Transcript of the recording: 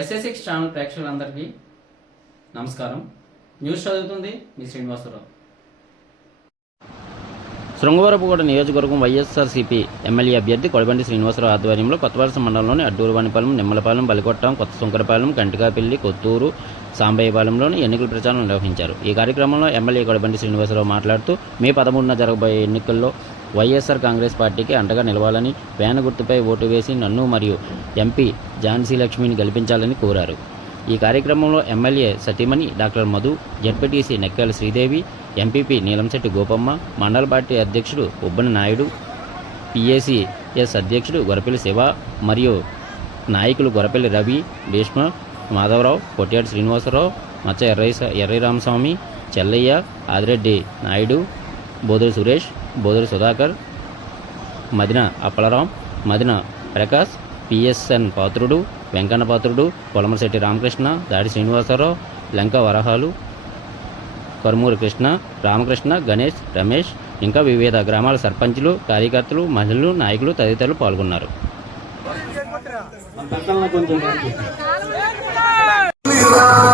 ఎస్ఎస్6 channel ప్రేక్షకులందరికీ నమస్కారం. News చదువుతుంది మీ శ్రీనివాసరావు. శృంగవరపుకోట నియోజకవర్గం వైఎస్ఆర్సీపీ ఎమ్మెల్యే అభ్యర్థి కొడబండి శ్రీనివాసరావు ఆధ్వర్యంలో కొత్తవలస మండలంలోని అడ్డూరువానిపాలెం, నిమ్మలపాలెం, బలికొట్టం, కొత్త సుంకరపాలెం, కంటికాపల్లి, కొత్తూరు, సాంబయ్యపాలెంలోని ఎన్నికల ప్రచారం నిర్వహించారు. ఈ కార్యక్రమంలో ఎమ్మెల్యే కొడబండి శ్రీనివాసరావు మాట్లాడుతూ మే 13న జరగబోయే ఎన్నికల్లో వైఎస్ఆర్ కాంగ్రెస్ పార్టీకి అండగా నిలవాలని, వ్యాన్ గుర్తుపై ఓటు వేసి నన్ను మరియు ఎంపీ ఝాన్సీ లక్ష్మిని గెలిపించాలని కోరారు. ఈ కార్యక్రమంలో ఎమ్మెల్యే సతీమణి doctor Madhu, ZPTC Nekkala Sridevi, MPP Neelamsetti Gopamma, మండల పార్టీ అధ్యక్షుడు ఉబ్బని నాయుడు, పీఏసీఎస్ అధ్యక్షుడు గొరపల్లి శివ మరియు నాయకులు గొరపల్లి రవి, భీష్మ, మాధవరావు, పొట్యాటి శ్రీనివాసరావు, మచ్చ ఎర్రై రామస్వామి, చెల్లయ్య, ఆదిరెడ్డి నాయుడు, బోదరి సురేష్, బోదరి సుధాకర్, మదిన అప్పలరాం, మదిన ప్రకాష్, పిఎస్ఎన్ పాత్రుడు, వెంకన్న పాత్రుడు, పొలమశెట్టి రామకృష్ణ, దాడి శ్రీనివాసరావు, లంక వరహాలు, కరుమూరి కృష్ణ, రామకృష్ణ, గణేష్, రమేష్, ఇంకా వివిధ గ్రామాల సర్పంచులు, కార్యకర్తలు, మహిళలు, నాయకులు తదితరులు పాల్గొన్నారు. ¡Viva!